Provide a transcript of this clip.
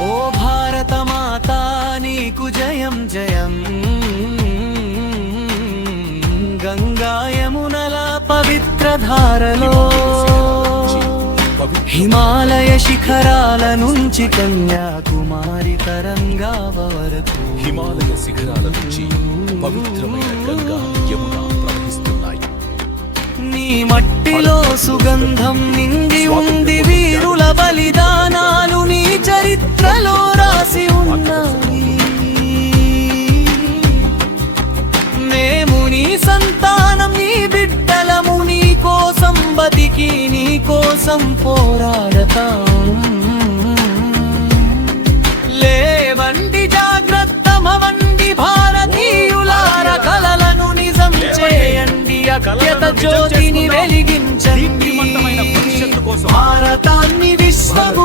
ఓ భారత మాత నీకు జయం జయం. గంగా యమునల పవిత్ర ధారలో హిమాలయ శిఖరాల నుంచి కన్యాకుమారి తరంగావ వరకు. హిమాలయ శిఖరాల నుంచి పవిత్రమైన గంగా యమున ప్రవహిస్తున్నాయి. నీ మట్టిలో సుగంధం నిండి ఉంది. మేము నీ సంతానం నీ బిడ్డలము నీ కోసం బతికి నీ కోసం పోరాడతాం లేవండి జాగ్రత్త మవండి భారతీయులార కలలను నిజం చేయండి అఖ్యత జ్యోతిని వెలిగించండి భారతాన్ని విశ్వగురు